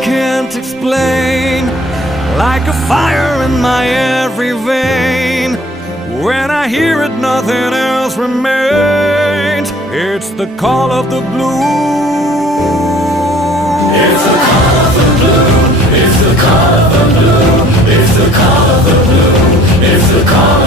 can't explain, like a fire in my every vein. When I hear it, nothing else remains. It's the call of the blue. It's the call of the blue. It's the call of the blue. It's the call of the blue. It's the call